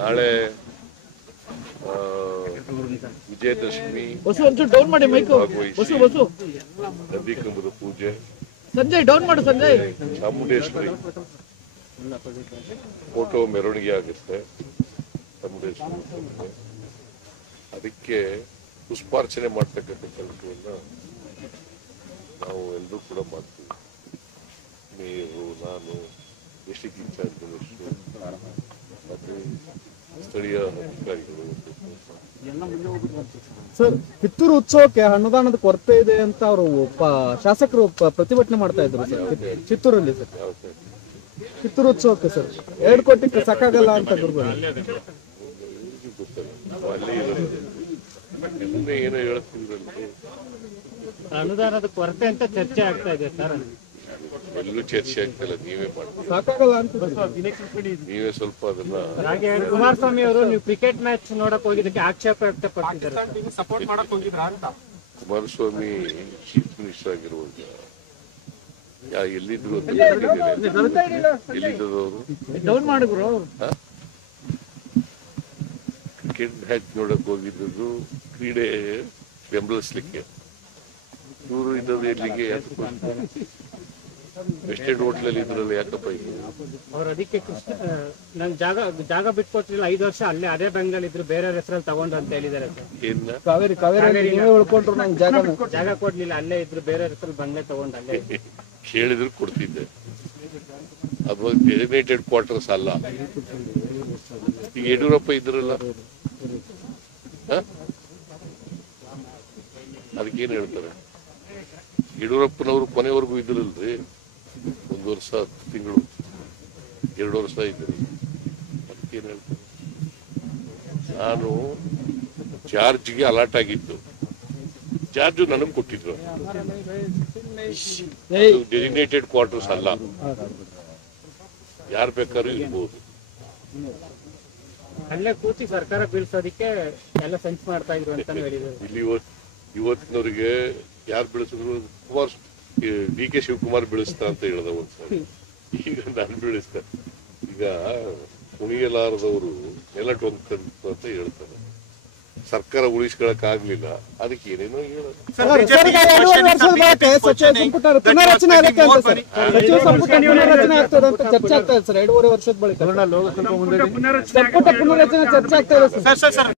ನಾಳೆ ವಿಜಯದಶಮಿ ನದಿ ಕಂಬದ ಪೂಜೆ, ಚಾಮುಂಡೇಶ್ವರಿ ಫೋಟೋ ಮೆರವಣಿಗೆ ಆಗುತ್ತೆ ಚಾಮುಂಡೇಶ್ವರಿ. ಅದಕ್ಕೆ ಪುಷ್ಪಾರ್ಚನೆ ಮಾಡ್ತಕ್ಕಂಥ ಕೆಲಸವನ್ನ ನಾವು ಎಲ್ಲರೂ ಕೂಡ ಮಾಡ್ತೀವಿ. ಮೇಯರು, ನಾನು, ಡಿಸ್ಟ್ರಿಕ್ಟ್ ಇನ್ಚಾರ್ಜ್ ಮಿನಿಸ್ಟ್ರು ಮತ್ತು ಸ್ಥಳೀಯ ಅಧಿಕಾರಿಗಳು. ಸರ್, ಕಿತ್ತೂರು ಉತ್ಸವಕ್ಕೆ ಅನುದಾನದ ಕೊರತೆ ಇದೆ ಅಂತ ಅವರು ಶಾಸಕರು ಪ್ರತಿಭಟನೆ ಮಾಡ್ತಾ ಇದ್ರು ಸರ್ ಚಿತ್ತೂರಲ್ಲಿ. ಸರ್, ಕಿತ್ತೂರು ಉತ್ಸವಕ್ಕೆ ಸರ್ 2 ಕೋಟಿ ಸಾಕಾಗಲ್ಲ ಅಂತ ಗುರುಗಳು ಏನೋ ಹೇಳ್ತಿದ್ರಲ್ಲ, ಅನುದಾನದ ಕೊರತೆ ಅಂತ ಚರ್ಚೆ ಆಗ್ತಾ ಇದೆ ಸರ್. ಎಲ್ಲೂ ಚರ್ಚೆ ಆಗ್ತಿಲ್ಲ, ನೀವೇ ಮಾಡ್ತೀವಿ, ಸಾಕಾಗಲ್ಲ ಅಂತ ನೀವೇ ಸ್ವಲ್ಪ ಅದನ್ನ. ಹಾಗೆ ಕುಮಾರಸ್ವಾಮಿ ಅವರು ನೀವು ಕ್ರಿಕೆಟ್ ಮ್ಯಾಚ್ ನೋಡಕ್ ಹೋಗಿದ್ದಕ್ಕೆ ಆಕ್ಷೇಪ ವ್ಯಕ್ತಪಡಿಸಿದ್ದಾರೆ. ಕುಮಾರಸ್ವಾಮಿ ಚೀಫ್ ಮಿನಿಸ್ಟರ್ ಆಗಿರುವಾಗ ಎಲ್ಲಿದ್ರು ಎಲ್ಲಿದ್ರು ಅವರು ಡೌನ್ ಮಾಡಿದ್ರು. ಕ್ರಿಕೆಟ್ ಮ್ಯಾಚ್ ನೋಡಕ್ ಹೋಗಿದ್ದು ಕ್ರೀಡೆ ಬೆಂಬಲಿಸ್ಲಿಕ್ಕೆ. ಇವರು ಇದ್ದದ್ದು ಎಲ್ಲಿಗೆ? ವೆಸ್ಟೆಡ್ ಹೋಟ್ಲಲ್ಲಿ ಇದ್ರಲ್ಲ, ಯಾಕಪ್ಪ ಇದು? ಅವ್ರು ಅದಕ್ಕೆ ನನ್ ಜಾಗ ಬಿಟ್ಕೊಟ್ಟಿಲ್ಲ, 5 ವರ್ಷ ಅಲ್ಲೇ ಅದೇ ಬೆಂಗಲ್ ಇದ್ರು, ಬೇರೆ ಹೆಸರಲ್ಲಿ ತಗೊಂಡು ಅಂತ ಹೇಳಿದಾರೆ. ಕಾವೇರಿ ಉಳ್ಕೊಂಡ್ರು, ನಂಗೆ ಜಾಗ ಕೊಡ್ಲಿಲ್ಲ, ಅಲ್ಲೇ ಇದ್ರು, ಬೇರೆ ಹೆಸರಲ್ಲಿ ಬಂಗ್ಲೆ ತಗೊಂಡು ಅಲ್ಲೇ ಕೇಳಿದ್ರು ಕೊಡ್ತಿದ್ದೆ. ಅದು ಡೆಸಿಗ್ನೇಟೆಡ್ ಕ್ವಾರ್ಟರ್ಸ್ ಅಲ್ಲ. ಈಗ ಯಡಿಯೂರಪ್ಪ ಇದ್ರಲ್ಲ, ಅದಕ್ಕೇನು ಹೇಳ್ತಾರೆ? ಯಡಿಯೂರಪ್ಪನವರು ಕೊನೆವರೆಗೂ ಇದ್ರಲ್ರಿ, 1 ವರ್ಷ 10 ತಿಂಗಳು, 2 ವರ್ಷ ಇದ್ದರು. ಅದಕ್ಕೇನು ಹೇಳ್ತಾರೆ? ನಾನು ಜಾರ್ಜ್ಗೆ ಅಲಾಟ್ ಆಗಿತ್ತು, ಜಾರ್ಜ್ ನನಗೆ ಕೊಟ್ಟಿದ್ರು. ಡೆಸಿಗ್ನೇಟೆಡ್ ಕ್ವಾರ್ಟರ್ಸ್ ಅಲ್ಲ, ಯಾರು ಬೇಕಾದ್ರೂ ಇರ್ಬೋದು. ಅಲ್ಲೇ ಕೂತಿ ಸರ್ಕಾರ ಬೀಳ್ಸೋದಿಕ್ಕೆ ಎಲ್ಲ ಸೆನ್ಸ್ ಮಾಡ್ತಾ ಇದ್ರು ಅಂತ ಹೇಳಿದ್ರು. ಇಲ್ಲಿ ಇವತ್ತಿನವರಿಗೆ ಯಾರು ಬೆಳೆಸಿದ್ರು? DK ಶಿವಕುಮಾರ್ ಬೆಳೆಸ್ತಾ ಅಂತ ಹೇಳ್ದ ಒಂದ್ಸರಿ. ಈಗ ನಾನು ಬೆಳೆಸ್ತಾ. ಈಗ ಕುಣಿಯಲಾರದವರು ನೆಲ ಟೊಂಕಂತ ಅಂತ ಹೇಳ್ತಾರೆ. ಸರ್ಕಾರ ಉಳಿಸ್ಕೊಳಕ್ ಆಗ್ಲಿಲ್ಲ, ಅದಕ್ಕೆ ಏನೇನೋ ಹೇಳೋದು. ಸಚಿವ ಸಂಪುಟ ಪುನರ್ರಚನೆ ಆಗುತ್ತೆ ಅಂತ ಸರ್. ಸಚಿವ ಸಂಪುಟ ಪುನರ್ರಚನೆ ಆಗ್ತದೆ ಅಂತ ಚರ್ಚೆ ಆಗ್ತಾ ಇದೆ ಸರ್. 2.5 ವರ್ಷದ ಬಳಿಕ ಸಂಪುಟ ಪುನರ್ರಚನೆ ಚರ್ಚೆ ಆಗ್ತಾ ಇದೆ ಸರ್.